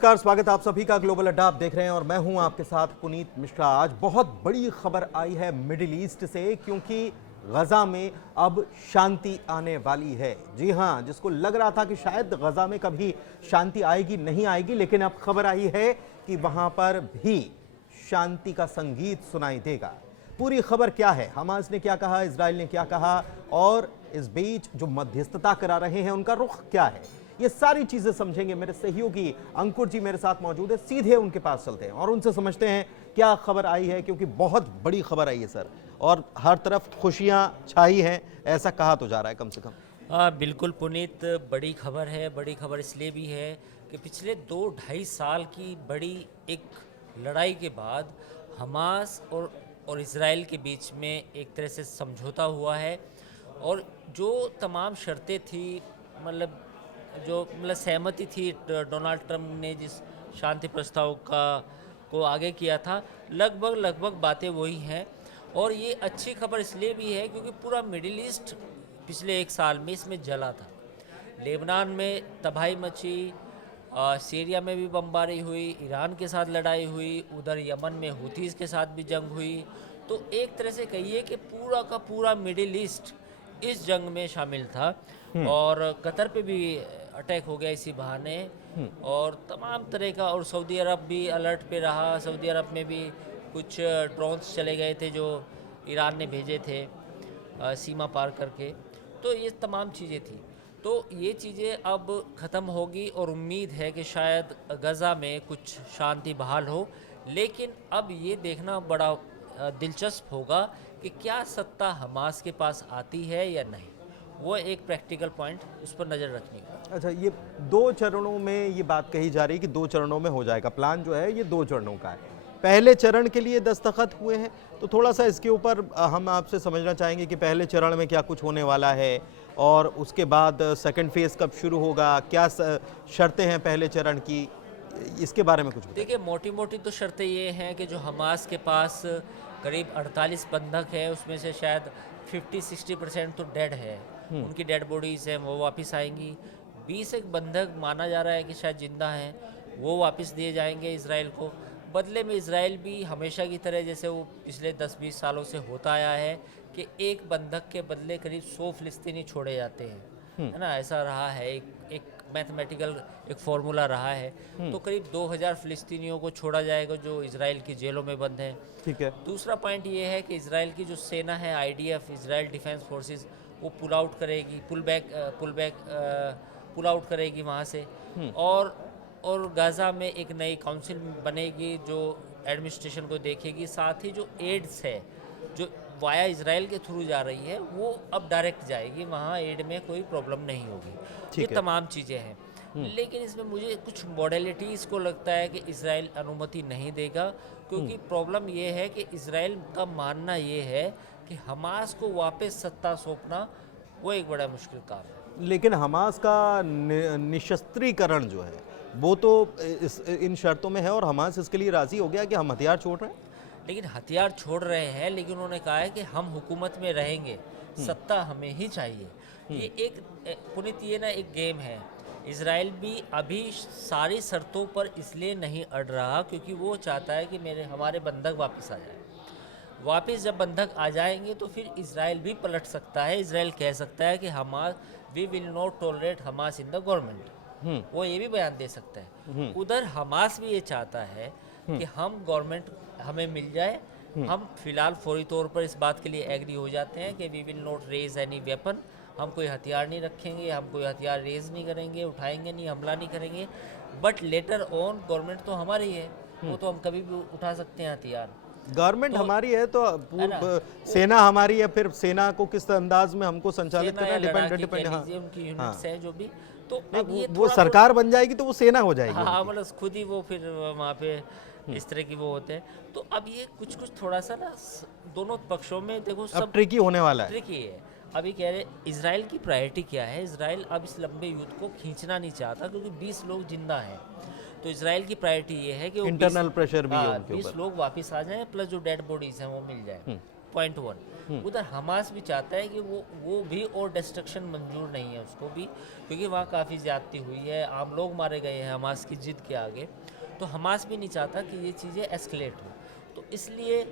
नमस्कार, स्वागत है आप सभी का ग्लोबल अड्डा आप देख रहे हैं और मैं हूं आपके साथ पुनीत मिश्रा। आज बहुत बड़ी खबर आई है मिडिल ईस्ट से, क्योंकि गजा में अब शांति आने वाली है। जी हां, जिसको लग रहा था कि शायद गजा में कभी शांति आएगी नहीं आएगी, लेकिन अब खबर आई है कि वहां पर भी शांति का संगीत सुनाई देगा। पूरी खबर क्या है, हमास ने क्या कहा, इजराइल ने क्या कहा, और इस बीच जो मध्यस्थता करा रहे हैं उनका रुख क्या है, ये सारी चीजें समझेंगे। मेरे सहयोगी अंकुर जी मेरे साथ मौजूद है, सीधे उनके पास चलते हैं और उनसे समझते हैं क्या खबर आई है, क्योंकि बहुत बड़ी खबर आई है सर, और हर तरफ खुशियां छाई हैं, ऐसा कहा तो जा रहा है कम से कम। बिल्कुल पुनीत, बड़ी खबर है। बड़ी खबर इसलिए भी है कि पिछले 2-2.5 साल की बड़ी एक लड़ाई के बाद हमास और इजराइल के बीच में एक तरह से समझौता हुआ है, और जो तमाम शर्तें थी, मतलब सहमति थी डोनाल्ड ट्रंप ने जिस शांति प्रस्ताव को आगे किया था, लगभग बातें वही हैं। और ये अच्छी खबर इसलिए भी है क्योंकि पूरा मिडिल ईस्ट पिछले 1 साल में इसमें जला था। लेबनान में तबाही मची, सीरिया में भी बमबारी हुई, ईरान के साथ लड़ाई हुई, उधर यमन में हुतीज़ के साथ भी जंग हुई। तो एक तरह से कहिए कि पूरा का पूरा मिडिल ईस्ट इस जंग में शामिल था, और कतर पे भी अटैक हो गया इसी बहाने, और तमाम तरह का। और सऊदी अरब भी अलर्ट पे रहा। सऊदी अरब में भी कुछ ड्रोन्स चले गए थे जो ईरान ने भेजे थे सीमा पार करके। तो ये तमाम चीज़ें थी। तो ये चीज़ें अब ख़त्म होगी और उम्मीद है कि शायद गज़ा में कुछ शांति बहाल हो। लेकिन अब ये देखना बड़ा दिलचस्प होगा कि क्या सत्ता हमास के पास आती है या नहीं। वो एक प्रैक्टिकल पॉइंट, उस पर नज़र रखनी है। अच्छा, ये 2 चरणों में ये बात कही जा रही है कि 2 चरणों में हो जाएगा। प्लान जो है ये 2 चरणों का है। पहले चरण के लिए दस्तखत हुए हैं, तो थोड़ा सा इसके ऊपर हम आपसे समझना चाहेंगे कि पहले चरण में क्या कुछ होने वाला है, और उसके बाद सेकंड फेज कब शुरू होगा, क्या शर्तें हैं पहले चरण की, इसके बारे में कुछ बताइए। देखिए, मोटी मोटी तो शर्तें ये हैं कि जो हमास के पास करीब 48 बंधक है, उसमें से शायद 50-60% तो डेड है, उनकी डेड बॉडीज़ हैं, वो वापस आएंगी। 20 एक बंधक माना जा रहा है कि शायद जिंदा हैं, वो वापस दिए जाएंगे इसराइल को। बदले में इसराइल भी हमेशा की तरह, जैसे वो पिछले 10-20 सालों से होता आया है, कि एक बंधक के बदले करीब 100 फ़िलिस्तीनी छोड़े जाते हैं, है ना। ऐसा रहा है, एक मैथमेटिकल एक फार्मूला रहा है। तो करीब 2000 फ़िलिस्तीनियों को छोड़ा जाएगा जो इजराइल की जेलों में बंद हैं। ठीक है। दूसरा पॉइंट ये है कि इजराइल की जो सेना है, IDF, इजराइल डिफेंस फोर्सेस, वो पुल आउट करेगी, पुल आउट करेगी वहाँ से। और गाज़ा में एक नई काउंसिल बनेगी जो एडमिनिस्ट्रेशन को देखेगी। साथ ही जो एड्स है जो वाया इजराइल के थ्रू जा रही है, वो अब डायरेक्ट जाएगी वहाँ, एड में कोई प्रॉब्लम नहीं होगी। ये तमाम चीज़ें हैं। लेकिन इसमें मुझे कुछ मॉडलिटीज़ को लगता है कि इजराइल अनुमति नहीं देगा, क्योंकि प्रॉब्लम ये है कि इजराइल का मानना ये है कि हमास को वापस सत्ता सौंपना वो एक बड़ा मुश्किल काम है। लेकिन हमास का निशस्त्रीकरण जो है वो तो इन शर्तों में है, और हमास इसके लिए राजी हो गया कि हम हथियार छोड़ रहे हैं। लेकिन हथियार छोड़ रहे हैं, लेकिन उन्होंने कहा है कि हम हुकूमत में रहेंगे, सत्ता हमें ही चाहिए। ये एक पुनीत, ये ना एक गेम है। इजराइल भी अभी सारी शर्तों पर इसलिए नहीं अड़ रहा क्योंकि वो चाहता है कि हमारे बंधक वापस आ जाए। वापस जब बंधक आ जाएंगे तो फिर इजराइल भी पलट सकता है। इजराइल कह सकता है कि Hamas, we will not tolerate Hamas in the government. वो ये भी बयान दे सकता है। उधर हमास भी ये चाहता है कि हम गवर्नमेंट हमें मिल जाए। हम फिलहाल फौरी तौर पर इस बात के लिए एग्री हो जाते हैं कि we will not raise any weapon, हम कोई हथियार नहीं रखेंगे, हम कोई हथियार रेज नहीं करेंगे, उठाएंगे नहीं, हमला नहीं करेंगे। बट लेटर ऑन गवर्नमेंट तो हमारी है, वो तो हम कभी भी उठा सकते हैं हथियार। गवर्नमेंट हमारी है तो सेना हमारी है, फिर सेना को किस अंदाज में हमको संचालित करना है, डिपेंड उनकी यूनिट्स हैं जो भी। तो अब ये वो सरकार बन जाएगी तो वो सेना हो जाएगी। हाँ, मतलब खुद ही वो फिर वहाँ पे इस तरह की वो होते हैं। तो अब ये कुछ थोड़ा सा ना दोनों पक्षों में देखो सब ट्रिकी होने वाला है। ट्रिकी है। अभी कह रहे इजराइल की प्रायोरिटी क्या है। इजराइल अब इस लंबे युद्ध को खींचना नहीं चाहता क्योंकि 20 लोग जिंदा हैं। तो इजराइल की प्रायोरिटी ये है कि इंटरनल प्रेशर भी है उनके 20 लोग वापस आ जाएं, प्लस जो डेड बॉडीज हैं वो मिल जाए। पॉइंट 1। उधर हमास भी चाहता है कि वो भी और डिस्ट्रक्शन मंजूर नहीं है उसको भी, क्योंकि वहाँ काफ़ी ज़्यादती हुई है, आम लोग मारे गए हैं हमास की जिद के आगे। तो हमास भी नहीं चाहता कि ये चीज़ें एस्केलेट हो, तो इसलिए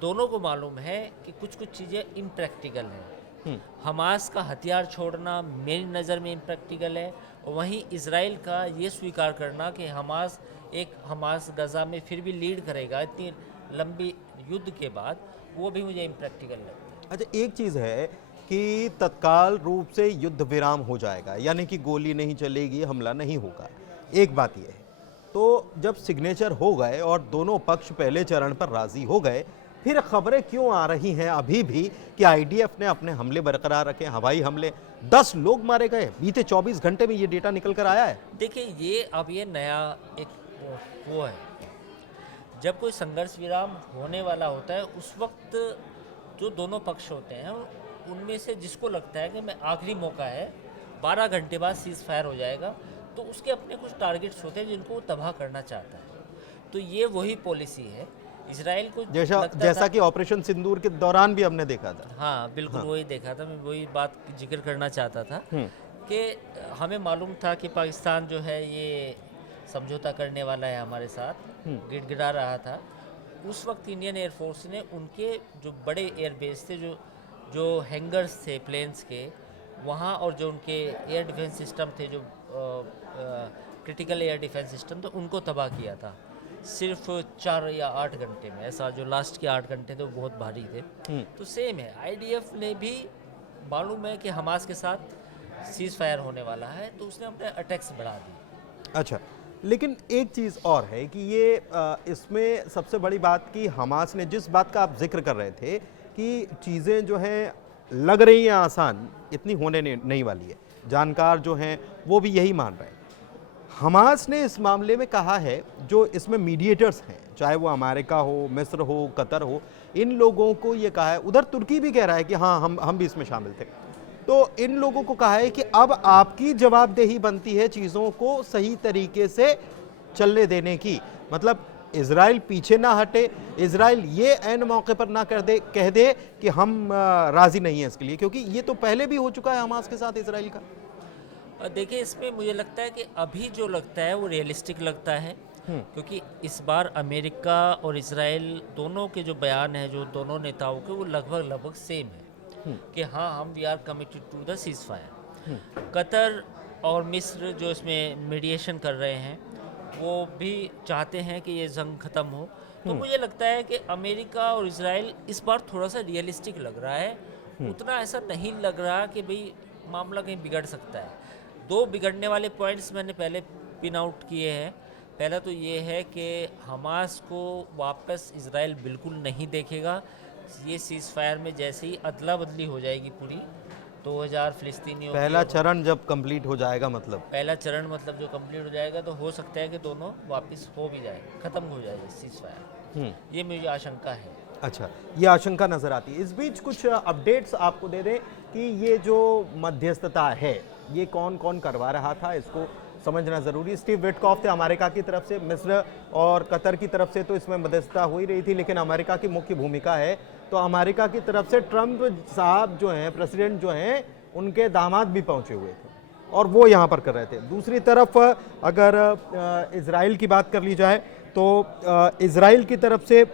दोनों को मालूम है कि कुछ कुछ चीज़ें इम्प्रैक्टिकल हैं। हमास का हथियार छोड़ना मेरी नज़र में इम्प्रैक्टिकल है, और वहीं इज़राइल का ये स्वीकार करना कि हमास गज़ा में फिर भी लीड करेगा इतनी लंबी युद्ध के बाद, वो भी मुझे इम्प्रैक्टिकल लगता है। अच्छा, एक चीज़ है कि तत्काल रूप से युद्ध विराम हो जाएगा, यानी कि गोली नहीं चलेगी, हमला नहीं होगा, एक बात यह है। तो जब सिग्नेचर हो गए और दोनों पक्ष पहले चरण पर राजी हो गए, फिर खबरें क्यों आ रही हैं अभी भी कि आईडीएफ ने अपने हमले बरकरार रखे, हवाई हमले, 10 लोग मारे गए बीते 24 घंटे में, ये डेटा निकल कर आया है। देखिए, ये नया एक वो है, जब कोई संघर्ष विराम होने वाला होता है उस वक्त जो दोनों पक्ष होते हैं उनमें से जिसको लगता है कि मैं आखिरी मौका है, 12 घंटे बाद सीज़ फायर हो जाएगा, तो उसके अपने कुछ टारगेट्स होते हैं जिनको वो तबाह करना चाहता है। तो ये वही पॉलिसी है इजराइल को, जैसा कि ऑपरेशन सिंदूर के दौरान भी हमने देखा था। हाँ बिल्कुल, हाँ। वही देखा था, मैं वही बात जिक्र करना चाहता था कि हमें मालूम था कि पाकिस्तान जो है ये समझौता करने वाला है हमारे साथ, गिड़गिड़ा रहा था। उस वक्त इंडियन एयरफोर्स ने उनके जो बड़े एयरबेस थे, जो हैंगर्स थे प्लेन्स के वहाँ, और जो उनके एयर डिफेंस सिस्टम थे, जो क्रिटिकल एयर डिफेंस सिस्टम, तो उनको तबाह किया था सिर्फ 4 या 8 घंटे में। ऐसा जो लास्ट के 8 घंटे थे वो बहुत भारी थे। तो सेम है, आईडीएफ ने भी मालूम है कि हमास के साथ सीज़ फायर होने वाला है, तो उसने अपने अटैक्स बढ़ा दिए। अच्छा, लेकिन एक चीज़ और है कि ये इसमें सबसे बड़ी बात कि हमास ने, जिस बात का आप जिक्र कर रहे थे कि चीज़ें जो हैं लग रही हैं आसान, इतनी होने नहीं वाली है, जानकार जो हैं वो भी यही मान रहे हैं। हमास ने इस मामले में कहा है, जो इसमें मीडिएटर्स हैं, चाहे वो अमेरिका हो, मिस्र हो, कतर हो, इन लोगों को ये कहा है, उधर तुर्की भी कह रहा है कि हाँ हम भी इसमें शामिल थे, तो इन लोगों को कहा है कि अब आपकी जवाबदेही बनती है चीज़ों को सही तरीके से चलने देने की। मतलब इजराइल पीछे ना हटे, इजराइल ये ऐन मौके पर ना कह दे कि हम राज़ी नहीं हैं इसके लिए, क्योंकि ये तो पहले भी हो चुका है हमास के साथ इजराइल का। देखिए, इसमें मुझे लगता है कि अभी जो लगता है वो रियलिस्टिक लगता है, क्योंकि इस बार अमेरिका और इजराइल दोनों के जो बयान है, जो दोनों नेताओं के, वो लगभग सेम है कि हाँ, हम we are committed to the ceasefire. Qatar और मिस्र जो इसमें मीडिएशन कर रहे हैं, वो भी चाहते हैं कि ये जंग ख़त्म हो। तो मुझे लगता है कि अमेरिका और इजराइल इस बार थोड़ा सा रियलिस्टिक लग रहा है, उतना ऐसा नहीं लग रहा कि भाई मामला कहीं बिगड़ सकता है। 2 बिगड़ने वाले पॉइंट्स मैंने पहले पिन आउट किए हैं। पहला तो ये है कि हमास को वापस इजराइल बिल्कुल नहीं देखेगा। ये सीज़ फायर में जैसे ही अदला बदली हो जाएगी पूरी, 2000 फिलिस्तीनियों, पहला चरण जब कंप्लीट हो जाएगा, मतलब पहला चरण मतलब जो कंप्लीट हो जाएगा, तो हो सकता है कि दोनों वापस हो भी जाए, ख़त्म हो जाए सीज़ फायर। ये मुझे आशंका है। अच्छा, ये आशंका नज़र आती है। इस बीच कुछ अपडेट्स आपको दे दें कि ये जो मध्यस्थता है, ये कौन कौन करवा रहा था, इसको समझना ज़रूरी। स्टीव विटकॉफ थे अमेरिका की तरफ से, मिस्र और कतर की तरफ से तो इसमें मध्यस्थता हो ही रही थी, लेकिन अमेरिका की मुख्य भूमिका है। तो अमेरिका की तरफ से ट्रंप साहब जो हैं, प्रेसिडेंट जो हैं, उनके दामाद भी पहुंचे हुए थे और वो यहाँ पर कर रहे थे। दूसरी तरफ अगर इजराइल की बात कर ली जाए तो इजराइल की तरफ से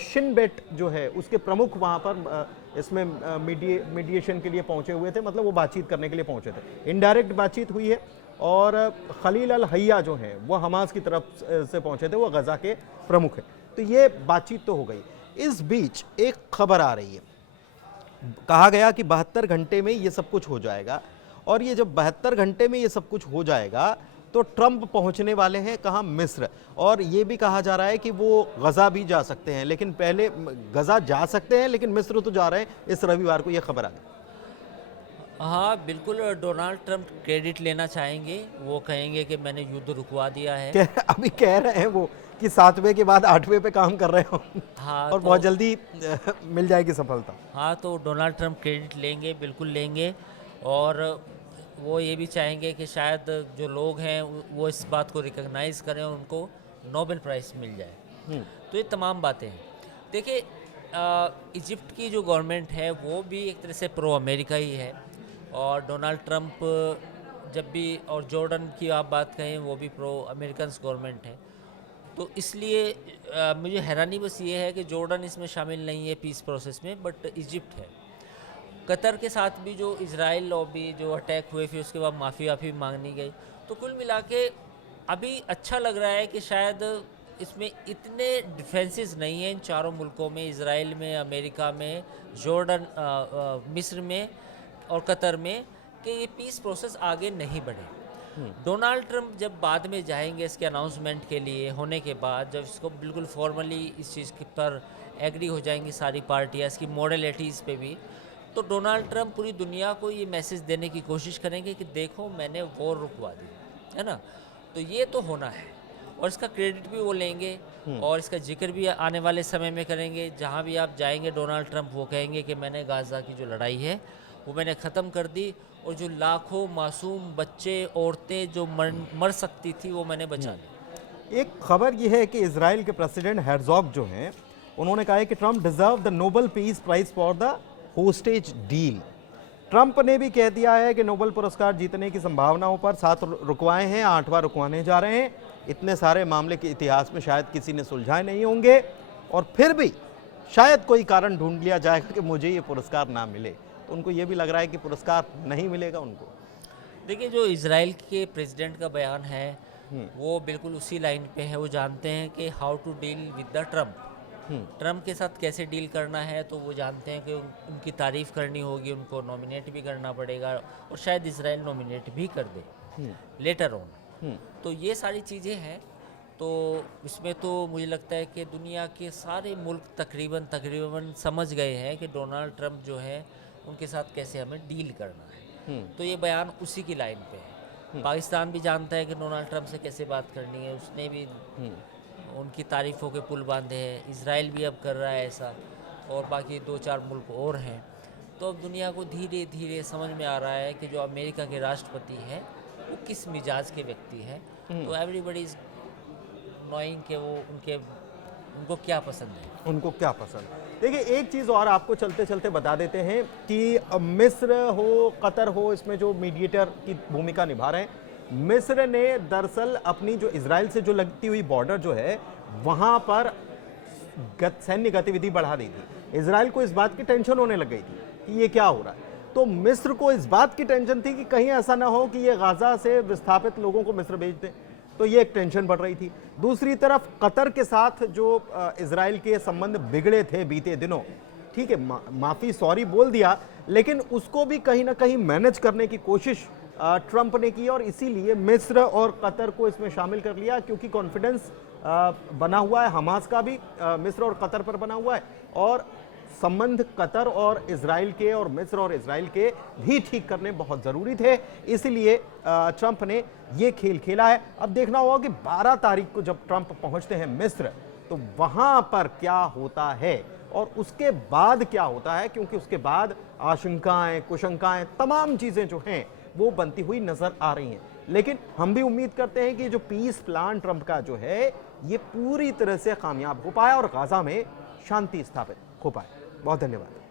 शिन बेट जो है उसके प्रमुख वहाँ पर इसमें मीडिएशन के लिए पहुँचे हुए थे, मतलब वो बातचीत करने के लिए पहुँचे थे। इनडायरेक्ट बातचीत हुई है। और खलील अल हैया जो हैं वो हमास की तरफ से पहुँचे थे, वो गज़ा के प्रमुख हैं। तो ये बातचीत तो हो गई। इस बीच एक खबर आ रही है, कहा गया कि 72 घंटे में ये सब कुछ हो जाएगा, और ये जब 72 घंटे में ये सब कुछ हो जाएगा तो ट्रंप पहुंचने वाले हैं कहाँ, मिस्र। और ये भी कहा जा रहा है कि वो गज़ा भी जा सकते हैं, लेकिन पहले गज़ा जा सकते हैं लेकिन मिस्र तो जा रहे हैं। इस रविवार को ये खबर आ गई। हाँ बिल्कुल, डोनाल्ड ट्रंप क्रेडिट लेना चाहेंगे, वो कहेंगे कि मैंने युद्ध रुकवा दिया है। अभी कह रहे हैं वो कि 7वें के बाद 8वें पे काम कर रहे हो। हाँ, और बहुत जल्दी मिल जाएगी सफलता। हाँ, तो डोनाल्ड ट्रंप क्रेडिट लेंगे, बिल्कुल लेंगे, और वो ये भी चाहेंगे कि शायद जो लोग हैं वो इस बात को रिकॉग्नाइज़ करें और उनको नोबेल प्राइज़ मिल जाए। तो ये तमाम बातें हैं। देखिए, इजिप्ट की जो गवर्नमेंट है वो भी एक तरह से प्रो अमेरिका ही है, और डोनाल्ड ट्रंप जब भी, और जॉर्डन की आप बात कहें वो भी प्रो अमेरिकन गवर्नमेंट है। तो इसलिए मुझे हैरानी बस ये है कि जॉर्डन इसमें शामिल नहीं है पीस प्रोसेस में, बट इजिप्ट है। कतर के साथ भी जो इजराइल और भी जो अटैक हुए, फिर उसके बाद माफ़ी मांगनी गई। तो कुल मिला के अभी अच्छा लग रहा है कि शायद इसमें इतने डिफेंसेस नहीं हैं इन चारों मुल्कों में, इजराइल में, अमेरिका में, जॉर्डन, मिस्र में और कतर में, कि ये पीस प्रोसेस आगे नहीं बढ़े। डोनाल्ड ट्रंप जब बाद में जाएंगे इसके अनाउंसमेंट के लिए, होने के बाद जब इसको बिल्कुल फॉर्मली इस चीज़ पर एग्री हो जाएंगी सारी पार्टियाँ, इसकी मॉडलिटीज़ पे भी, तो डोनाल्ड ट्रंप पूरी दुनिया को ये मैसेज देने की कोशिश करेंगे कि देखो मैंने वॉर रुकवा दी, है ना। तो ये तो होना है, और इसका क्रेडिट भी वो लेंगे, और इसका जिक्र भी आने वाले समय में करेंगे। जहाँ भी आप जाएंगे डोनाल्ड ट्रंप वो कहेंगे कि मैंने गाज़ा की जो लड़ाई है वो मैंने ख़त्म कर दी, और जो लाखों मासूम बच्चे, औरतें जो मर सकती थी वो मैंने बचा ली। एक खबर यह है कि इजराइल के प्रेसिडेंट हेrzog जो हैं, उन्होंने कहा है कि Trump deserve the Nobel peace prize for the hostage deal. Trump ने भी कह दिया है कि नोबेल पुरस्कार जीतने की संभावनाओं पर 7 रुकवाए हैं, 8वां रुकवाने जा रहे हैं। इतने सारे मामले के इतिहास में शायद किसी ने सुलझाए नहीं होंगे, और फिर भी शायद कोई कारण ढूंढ लिया जाएगा कि मुझे ये पुरस्कार ना मिले। तो उनको ये भी लग रहा है कि पुरस्कार नहीं मिलेगा उनको। देखिए, जो इजराइल के प्रेसिडेंट का बयान है वो बिल्कुल उसी लाइन पे है। वो जानते हैं कि how to deal with the Trump के साथ कैसे डील करना है। तो वो जानते हैं कि उनकी तारीफ़ करनी होगी, उनको नॉमिनेट भी करना पड़ेगा, और शायद इजराइल नॉमिनेट भी कर दे लेटर ऑन। तो ये सारी चीज़ें हैं। तो इसमें तो मुझे लगता है कि दुनिया के सारे मुल्क तकरीबन समझ गए हैं कि डोनाल्ड ट्रंप जो है उनके साथ कैसे हमें डील करना है। तो ये बयान उसी की लाइन पे है। पाकिस्तान भी जानता है कि डोनाल्ड ट्रंप से कैसे बात करनी है, उसने भी उनकी तारीफ़ों के पुल बांधे हैं। इजराइल भी अब कर रहा है ऐसा, और बाकी 2-4 मुल्क और हैं। तो अब दुनिया को धीरे धीरे समझ में आ रहा है कि जो अमेरिका के राष्ट्रपति हैं वो किस मिजाज के व्यक्ति हैं। तो एवरीबडी इज नोइंग कि वो उनको क्या पसंद है, उनको क्या पसंद। देखिए, एक चीज़ और आपको चलते चलते बता देते हैं कि मिस्र हो, कतर हो, इसमें जो मीडिएटर की भूमिका निभा रहे हैं। मिस्र ने दरअसल अपनी जो इजराइल से जो लगती हुई बॉर्डर जो है वहाँ पर सैन्य गतिविधि बढ़ा दी थी। इजराइल को इस बात की टेंशन होने लग गई थी कि ये क्या हो रहा है। तो मिस्र को इस बात की टेंशन थी कि कहीं ऐसा ना हो कि ये गाजा से विस्थापित लोगों को मिस्र भेज दें। तो ये एक टेंशन बढ़ रही थी। दूसरी तरफ कतर के साथ जो इजराइल के संबंध बिगड़े थे बीते दिनों, ठीक है, माफ़ी सॉरी बोल दिया, लेकिन उसको भी कहीं ना कहीं मैनेज करने की कोशिश ट्रंप ने की, और इसीलिए मिस्र और कतर को इसमें शामिल कर लिया, क्योंकि कॉन्फिडेंस बना हुआ है हमास का भी मिस्र और कतर पर बना हुआ है, और संबंध कतर और इजराइल के और मिस्र और इजराइल के भी ठीक करने बहुत ज़रूरी थे। इसलिए ट्रंप ने ये खेल खेला है। अब देखना होगा कि 12 तारीख को जब ट्रंप पहुंचते हैं मिस्र, तो वहां पर क्या होता है और उसके बाद क्या होता है, क्योंकि उसके बाद आशंकाएं, कुशंकाएं, तमाम चीज़ें जो हैं वो बनती हुई नजर आ रही हैं। लेकिन हम भी उम्मीद करते हैं कि जो पीस प्लान ट्रंप का जो है ये पूरी तरह से कामयाब हो पाए और गाजा में शांति स्थापित हो पाए। बहुत धन्यवाद।